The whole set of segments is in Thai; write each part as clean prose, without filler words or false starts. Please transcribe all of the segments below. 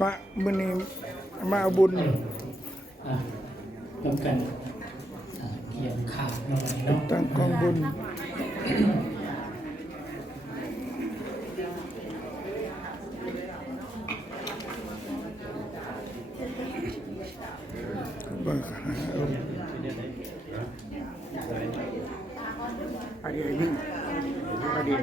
ปะมื้อนี้มาเอาบุญร่วมกันเขียนข่าวหน่อยเนาะตั้งกองบุญบังคับอันนี้นี่อันนี้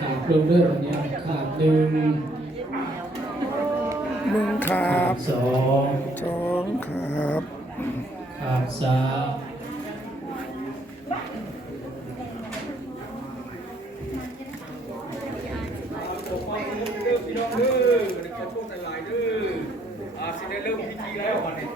ข่าวเพิ่มเรื่องวันนี้ข่าวหนึ่งครับสองครับข่าวสามสิได้เริ่มพิธีแล้ววันนี้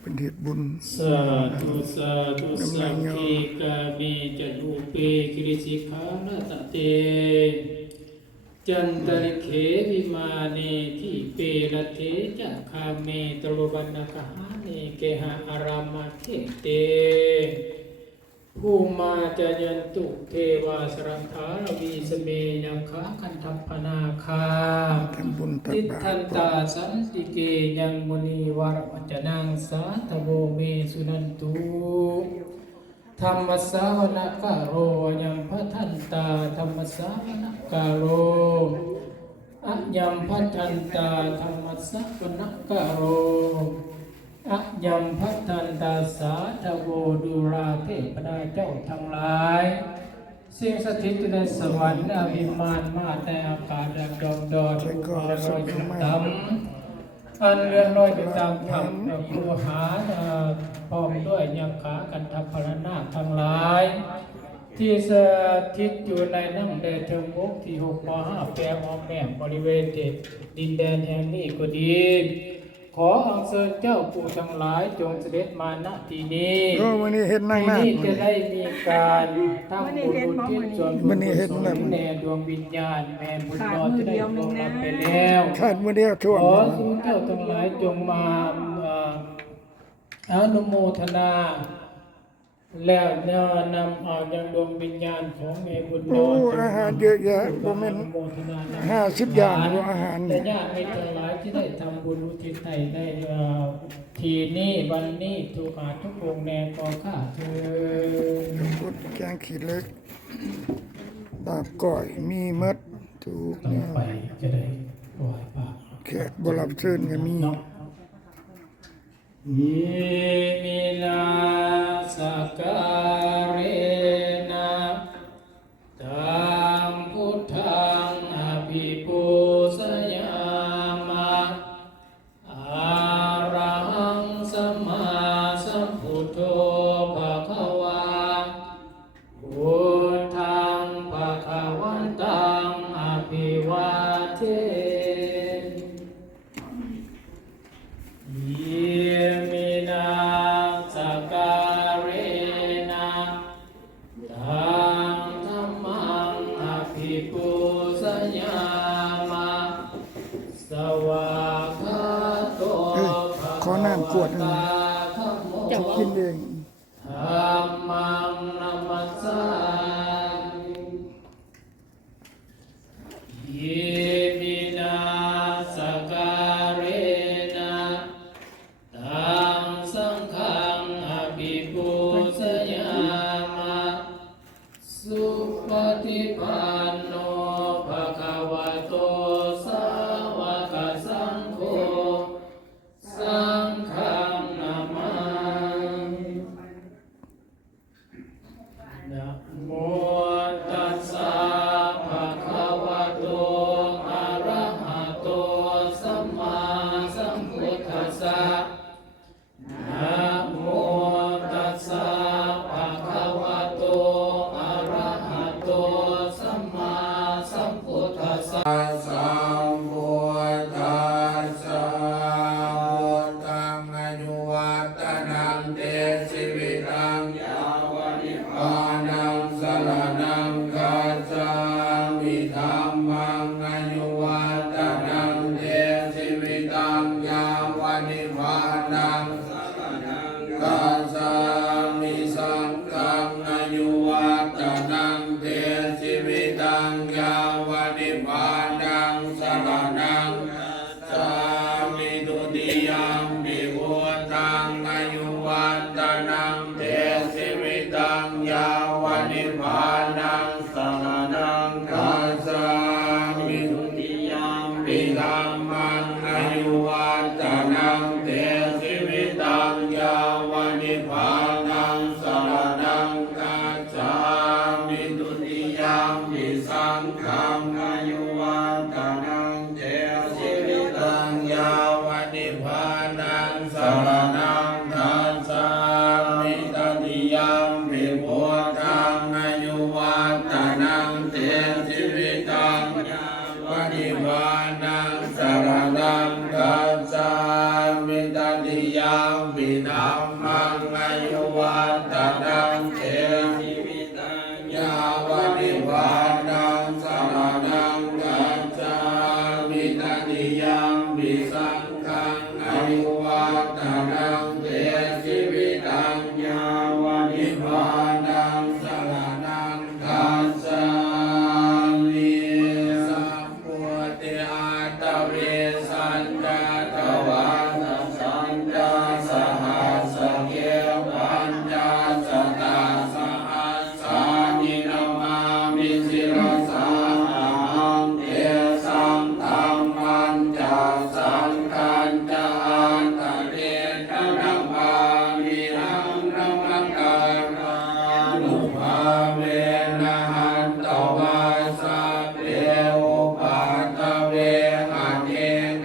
เป็นเหตุบุญสาธุสาธุสัพพิกาเมจัตุเปกิริสิขานาตเตจันตริเขวิมาเนทิเปรเทจะคาเมตโลบันนกหาเนเกหะอารามาเทเตภูมาจยันตุเทวาสรังคารวีสเมยังขาคันทัพพนาคาทิทันตาสันติเกยังมุนีวรปัจจนังสาธโวเมสุนันตุธรรมสาวนกโรยังพัทันตาธรรมสาวนกโรอะยังพัทันตาธรรมสาวนกโรอะยัมพัฒันตาสาธโวดุราเทพดาเจ้าทั้งหลายสิ่งสถิตอยู่ในสวรรค์อภิมานมาแต่อากาศดังดอนดอนลอยอยู่ตามอันเลื่อนลอยไปตามธรรมผู้หาพร้อมด้วยยักขากันทัพพรนาทั้งหลายที่สถิตอยู่ในน้ำแดนเทิงบกที่6ม5แปรออมแม่บริเวณดินแดนแห่งนี้ก็ดีขออัญเชิญเจ้าปู่ทั้งหลายจงเสด็จมาณที่นี้วันนี้เห็นนั่งที่นี่จะได้มีการทำบุญอุทิศส่วนบุญกุศลแด่ดวงวิญญาณแม่บุญรอดจะได้ลงรับไปแล้วขาดมือเดียวช่วงขอทุกเจ้าทั้งหลายจงมาอนุโมทนาแล้วนำเอายังดวงวิญญาณของแม่บุญรอดอาหารเยอะแยะบ่แม่น50อย่างอาหารแต่ญาติไม่ทั้งหลายที่ได้ทำบุญอุทิศให้ได้ทีนี้วันนี้ทุกอาทุกองค์แนขอข้าเถิดพุทธแกงขีดเล็กลาบก้อยมีมัดถูกต้องไปจะได้ปล่อยปากแขกบ่รับเชิญก็มียิมินาสักการะตัมพุทธังอภิปูชยามะอะระหังสัมมาสัมพุทโธภะคะวาพุทธังภะคะวันตังอภิวาเทขอน้ำขวดนึงจะกินเองธัมมังนัมมัสสามิมินาสการะตังสังฆังอภิปูชยามะสุปฏิปันโนภะคะวะโตสาวกสังโฆสังฆังนามา มังอายุวัตนังเตชีวิตังยาวานิพานังกาสามิสังฆังอายุวัตนังเตชีวิตังยาวานิพานังสรณังสามิตุติยัมปิพุทธังอายุวัตนังเตชีวิตังยาวานิพานังสรณังกาสามิตุติยัมปิธัมมังอายุวัตนังเตชีวิตังยาวานิพานังสรณังกาสามิตุติยัมปิสังฆังอายุวัตนังเตชีวิตังยาวานิพานังสรณังกาสามิตติยัมปิพุทธังอายุวัตนังเตชีวิตังยาวานิพานังสรณังกาสามิตติยัมปิธัมมังอายุวัตนังเตชีวิตังยาวานิพานังสรณังกาสามิตติยัมปิสังฆังอายุวัตนังเตชีวิตังยาวานิพานังสรณังกาสามิสัพพุติอาตเวสันตาตวาสันตาสหัสเกปัญจสตาสหัสสานินามามิสิรสาหังเทสังธรรมันจาสังขันจาอันตะเรนนามามิหังนามังการานุภาเวนะหันตวาสัพเพอุปัฏฐเวอะเน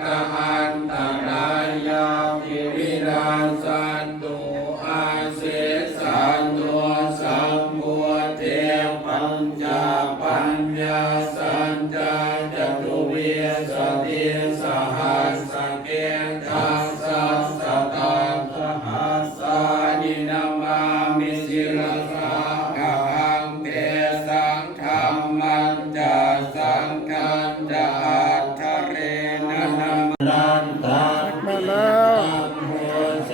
กหันตรายาภิวิราสันตุอาเสสันตุสัมพุทเทปัญจปัญญาสัญจาจตุเวสติสหัสสเกทัสสะสะตาสหัสสานินามามิสิรสาหังเทสังธรรมันจาสังขันจาอัฏฐเรนะนัมนันตัง มาแล้ว โมเส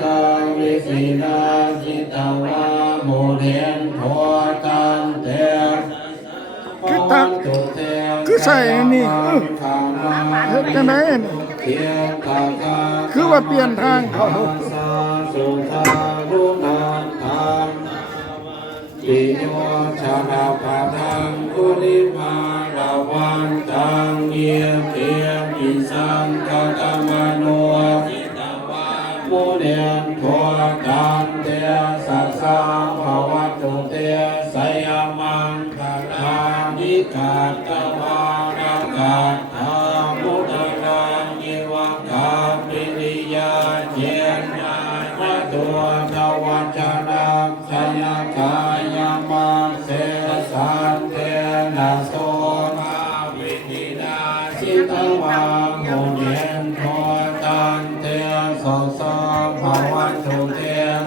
กาวิสินาสิตาวาโมเดนโทตันเต คือตักคือใส่อันนี้เฮ็ดจังได๋อันนี้คือว่าเปลี่ยนทางเขา สุทารุนาธรรมปิโยชนะปะทังกุลิมาราวันตังเยียเพียมิสังกตมโนสิตวาโมเดนโทตันเตสัสสะภวัตุเตสยมังคลานิกาตวานากาธามุตนานิวังคาปิริยาเจญาตัวทวัจนะสยกายามาเสสันเทนะโสมาวินิดาสิตวาโมเดนโทตันเตโสสะภวัตุเต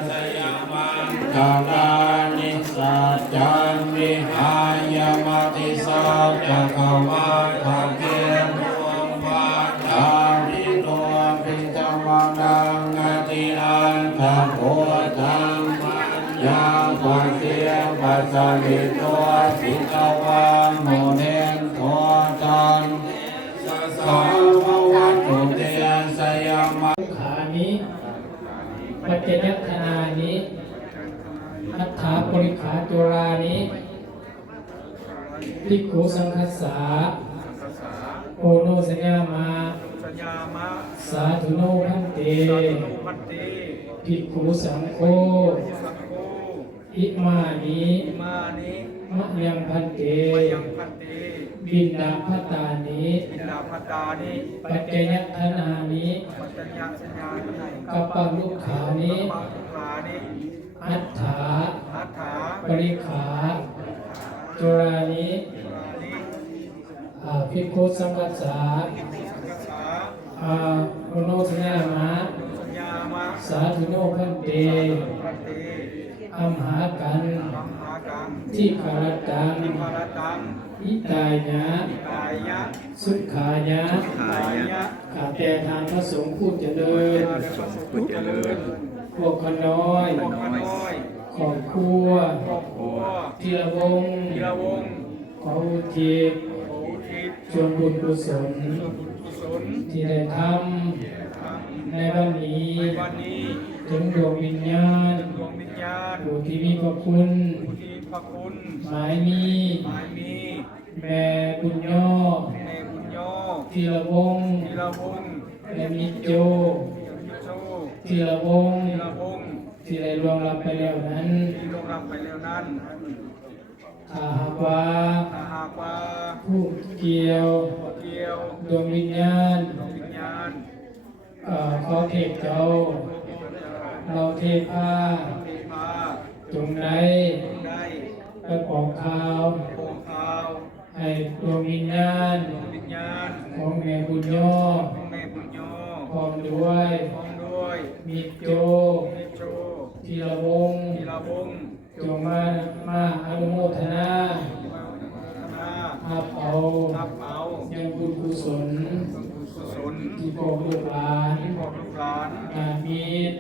สยมังคลานิสัจจันวิหายมาติสัจจกวาทะเกมวาทามิโนปิตวังนังอติอันทะโพธังยาปัสเสปัสสะลิโตสิตวาโมเนนโทตันสาภวัตุเตสยามะ ขานิปัจจยคณานิอัฏฐาปริขาจุรานิภิกขุสังคัสสาโอโนสัญญามา สัญญามะ สาธุโนพันเต พันติ ภิกขุสังโฆ สังโฆ อิมานิ อิมานิ มะยังพันเต มยังพันติ บินดาพัตตานิ อินดาพัตตานิ ปัจจยคณานิ ปัจจญสัญญานิ กัปปะลุกขานิ ปังขานิ อัฏฐา อัฏฐา ปริขาจุรานิ อานิ ภิกขุสังคัสสา สังฆสา โอโนสัญญามะ สัญญามะ สาธุโนพันเต พันติ อัมหากัน มัมหากัง ที่คารตัง นิพารตัง อิตายะ กายะ สุขายะ กายะ ข้าแต่ทานพระสงฆ์ผู้เจริญ ข้าแต่พระสงฆ์ผู้เจริญ พวกขน้อย พวกข้าน้อย ครอบครัว ครอบครัว ทีละวงศ์ ธีรวงศ์ ขออุทิศ ขออุทิศ ส่วนบุญกุศล ส่วนบุญกุศล ที่ได้ทำในวันนี้ ในวันนี้ ถึงดวงวิญญาณ ดวงวิญญาณ ผู้ที่มีพระคุณ ผู้ที่พระคุณ หมายมี หมายมี แม่บุญย่อ แม่บุญย่อ ทีละวงศ์ ธีรวงศ์ และมิตรโจ มิโซ ทีละวงศ์ ธีรวงศ์ ที่ได้ล่วงลับไปแล้วนั้น ที่ลงรับไปแล้วนั้น ถ้าหากว่า ถ้าหากว่า ผู้เกี่ยว เกี่ยว ดวงวิญญาณ ดวงวิญญาณ ขอเทพเจ้า เราเทผ้า เทพา ตรงไหน ได้ ไปบอกข่าว โปงข่าว ให้ดวงวิญญาณ ดวงวิญญาณ ของแม่บุญย่อ ของแม่บุญย่อ พร้อมด้วย พร้อมด้วย มิตรโจ มิโจ ทีละวงศ์ ธีรวงศ์ จงมาอนุโมทนา นา อาเปา ทับเอา ยังบุญกุศล กุศล ที่พวกลูกหลาน บอกลูกหลาน ญาติมิตร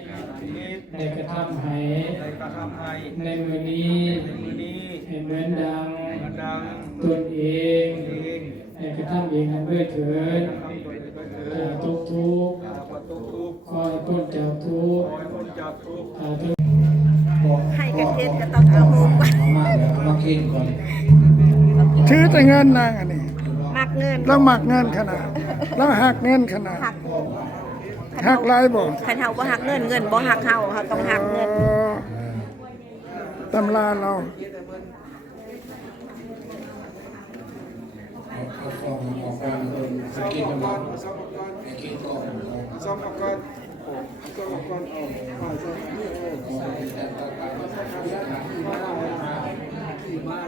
นิด ได้กระทำให้ ได้กระทำให้ ในมือนี้ ในมือนี้ ให้เหมือนดัง กระดัง ตนเอง เอง ให้กระทำเองนั้นด้วยเถิด ทำตัวเองเถิ อย่า ด ทุกทุกข์ อย่าปทุกทุกข์ คอยพ้นจากทุก ข ข์ อให้พ้นจากทุกข์ ทุกข์ ให้กันเทศก็ต้องเอาหูไป มาเดี๋ยวมากินก่อน ถือแต่เงินนางอันนี้ มักเงิน แล้วหมักเงินขนาดแล้วหักเงินขนาด หัก หักหลายบ่ คันเฮาบ่หักเงินเงินบ่หักเฮาเฮาต้องหักเงิน ตำราเรา เอาของออกการคนสกินกันบ้างไอ้กินก่อน ซ้อมออกก่อนซ้อมออกก่อนออกผ่านซ้อมนี่เออ ก่อนที่จะตัดการมาใช่มา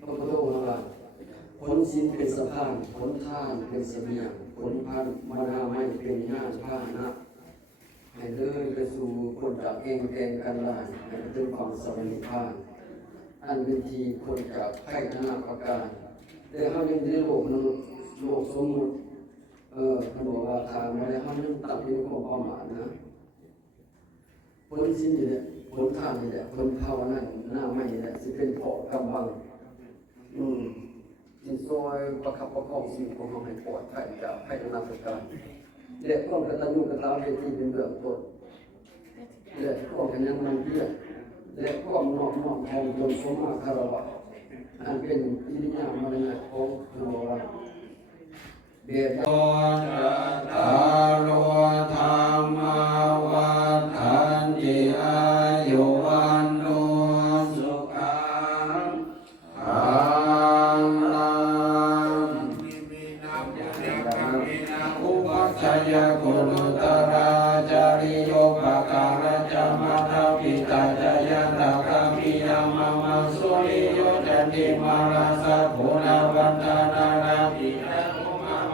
พระพุทธองค์ว่าผลศีลเป็นสะพานผลทานเป็นเสบียงผลพันธุ์มนาไม่เป็นญาติพาหนะให้เลื่อนไปสู่คนจากเองแกงกันลายให้ถึงความสวรรค์พานอันเป็นทีคนจากไข่นานาประการแต่เขายังได้โลกมนุษย์โลกสมมุติเขาบอกว่าทางมาได้เขายังตัดเป็นของความหมายนะผลศีลนี่แหละผลทานนี่แหละผลภาวนาหน้าไม่นี่แหละสิเป็นเพาะกำบัง ที่ซอยประคับประคองชีวิตของเราให้ปลอดภัยจากภัยนานาประการและความกตัญญูกตเวทีเป็นเบื้องต้นและความขยันหมั่นเพียรและความนอบน้อมถ่อมตนสมมาคารวะอันเป็นกิริยามารยาทของพระราเบียด โอตาโลธรรมวัฏันติอายุวันโนสุขังภาลังนิมินาปุญญกามินาอุปัชฌายกุลุตระจาริโยปการะจามะทวิตาจายะตากามิยามะมังสุริโยจันติมาราสะโพนาวันตานาราภินะ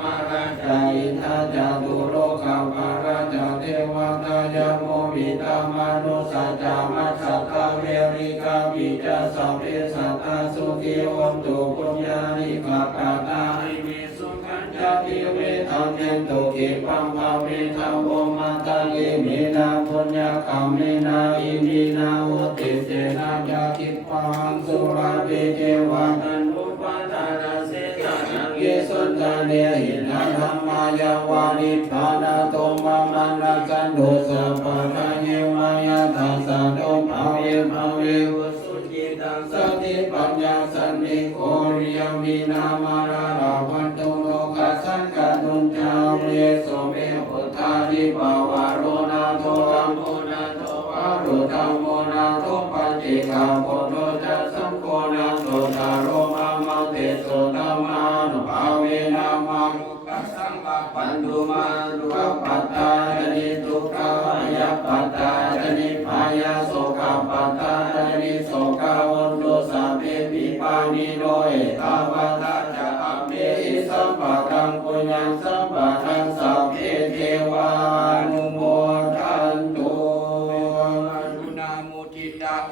มาราจาอินทาจาตุโลกามาราจาเทวตายะโมวิตามนุสัจจามัสสะตาเวริกาปิจาสัพเพสัตตาสุขีวันตุปุญญานิกาปาตาหิมิสุขัญญาติเวทัมเนตุกิปัมภาเวทัมโอมาตังเอมินาปุญญาคัมเมนาอิมินาอุติเจนะยาคิปังสุราเวเจวานันอุปาทานาเสตานังเยสุนทาเนหินาธรรมายาวานิพานาโตมามันนาจันโดสัพพะทะเยวายาทัสสะโดภาเวภาเววสุจิตังสติปัญญาสันนิโกริยมินามาราราวันตุโลกัสสังกันุญจามเยโสเมพุทธานิปาวาโรนาโทอัมโมนาโทวารุธัมโมนาโทปัจจิกาโพโตจัสสังโฆนาโตตาโรมามังเตโสธัมมานุภาเวนามารุกัสสังปะปันตุมารุปัตตาจนิทุกขายาปัตตาจนิพายาโสกปัตตาจนิโสกาวันโตสัพเพปิปานิโนเอตาวะตาจะอัมเมหิสัมปะกังปุญญังสัมปะทังสัพเพเทวานุโมทันตุ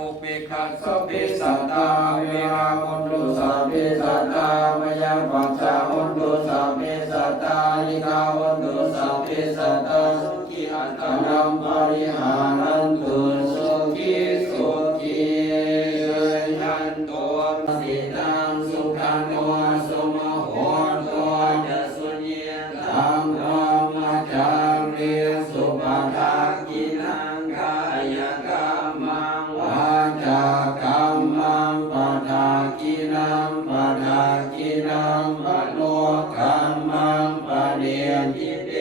ปุเปกะสัพพิสัตตาเวราหุนตุสัพพิสัตตามยังปัจจาหุนตุสัพพิสัตตานิกาหุนตุสัพพิสัตตาสุขีอัตตานัมปริหารันตุสุขีสุขียันโตสิตังสุขันโตสุมโหโตจะสุญญตังธรรมจาริสุปทากินังกายกรรมังวาจากรรมังปทากินังปทากินังปโลกรรมังปเดียกิเต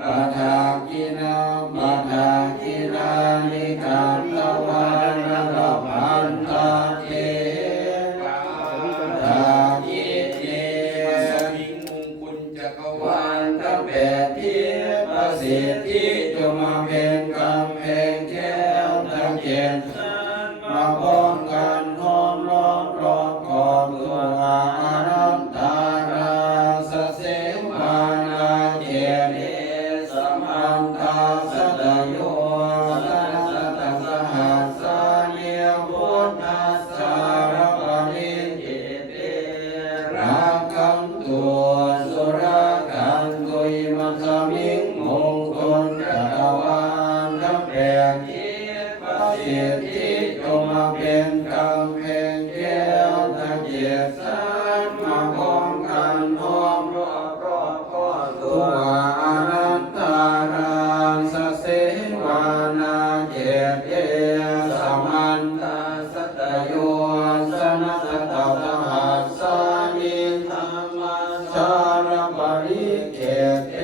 ปทากินังปทากินานิกัตตวานะพันตาเทตากิเตสมิงมุงคุณจักรวาลทั้งแปดที่ประสิทธิจงมาเป็นกำแพงแก้วทั้งเจ็ดมาป้องกันห้อมล้อมรอบขอบตัวอารันตาราสเสมานาเจเนสมันตาสตโยสันสตสหัสสาเนียพุทธัสสารปริเจเตรักขันตัวสุรักขันตุยมัสมิงมงคลจักรวาลทั้งแปดที่ประสิทธิจงมาเป็นกำแพงแก้วทั้งเจ็ดสันมาป้องกันห้อมรอบรอบข้อตัวอนัตตาราสเสวานาเจเตสมันตาสตโยสนัสตาสหัสสานิธรรมสารปริเกเต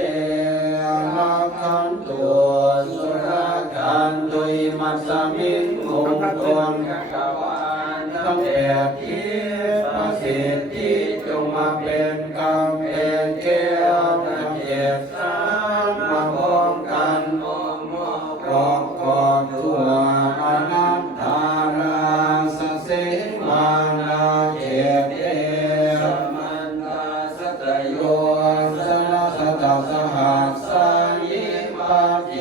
รักขันตัวสุรักขันตุยมัสสมิงมงคลจักรวาลทั้งแปดที่ประสิทธิจงมาเป็นกำแพงแก้วทั้งเจ็ดสันมาป้องกันอ้อมรอบขอบตัวอนัตตาราสเสมานาเจเตสมันตาสตโยสนัสตาสหัสสานิปัจเจ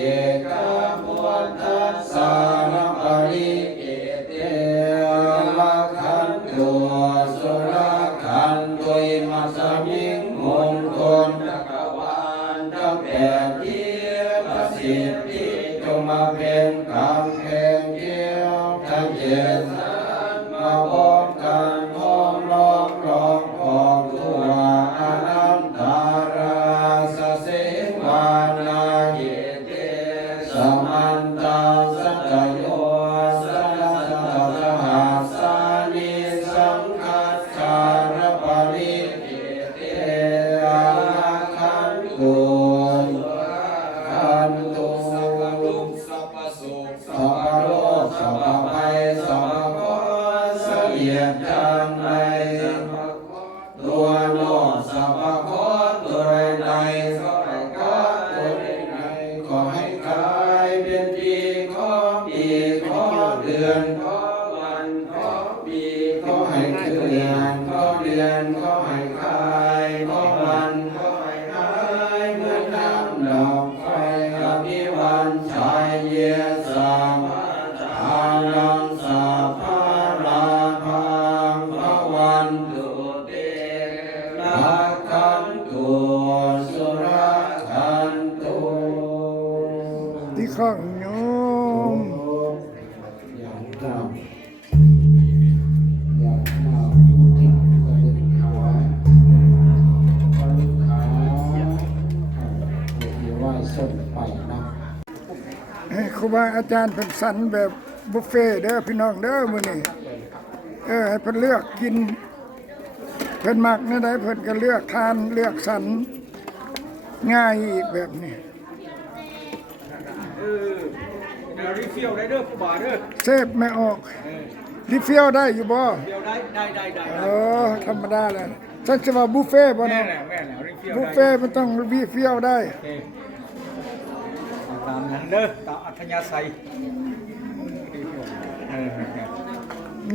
กพุทธัสสารปริเกเตรักขันตัวสุรักขันตุยมัสสมิงมงคลจักรวาลทั้งแปดที่ประสิทธิจงมาเป็นกำแพงแก้วทั้งเจ็ดสันมาป้องกันห้อมล้อมรอบขอบตัวอนันตาราสเสวานาเยเตสมันตาสัตโยสนัสตาสหัสสานิสังคัสสารปริเกเตรักขันตุขันตุสัพพทุกข์สัพพสุขสัพพโรคสัพพภัยสัพพเสียดทางในตัวโนสัพพโคตัวในก็ให้กายตัวในก็ให้กายเป็นปีของปีของเดือนของวันของปีก็ให้เดือนก็เดือนก็ให้กายก็วันก็ให้หายเหมือนน้ำดอกไฟอภิวันชายเยสัมทานังสัพพะราภังภวันตุเตรักขันตุสุรักขันตุ ที่ข้างโยม อย่างดำอย่างดำที่กระดึงขากระดึงขาเดี๋ยวว่าส้นไปนะ ให้ครูบาอาจารย์เป็นสันแบบบุฟเฟ่ต์เด้อพี่น้องเด้อมื้อนี้ให้เพิ่นเลือกกินเพิ่นมักแนวใดเพิ่นก็เลือกทานเลือกสรรง่ายอีกแบบนี้ เดี๋ยวรีฟิลได้เด้อผู้บ่าวเด้อ เซฟไม่ออกรีฟิลได้อยู่บ่ เดี๋ยวได้ เออธรรมดาแหละฉันจะว่าบุฟเฟ่ต์บ่ แม่ เนาะ แหละรีฟิล บุฟเฟ่ต์มันต้องรีฟิลได้ โอเคตามนั้นเด้อตามอัธยาศัยเออ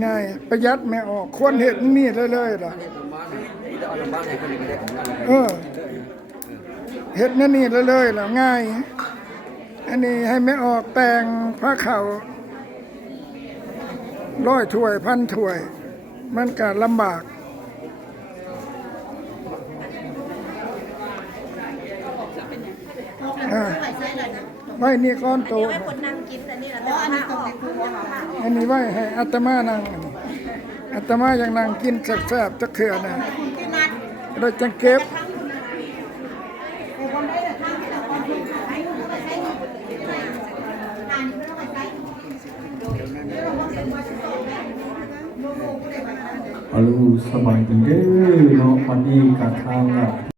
ง่ายประหยัดไม่ออกควรเฮ็ดนี่เลยๆล่ะเฮ็ดนั่นนี่เลยๆล่ะง่าย อันนี้ให้ไม่ออกแต่งผ้าขาว 100ถ้วย1,000ถ้วย มันก็ลำบากไว้นี่ก้อนโต ไว้คนนั่งกินอันนี้ล่ะแต่ว่าอันนี้ต้องให้คุณว่า อันนี้ไว้ให้อาตมานั่งอันนี้อาตมายังนั่งกินแซ่บๆจักเทื่อนะได้จังเก็บฮัลโหลสบายดีเด้อเนาะวันนี้กับทาง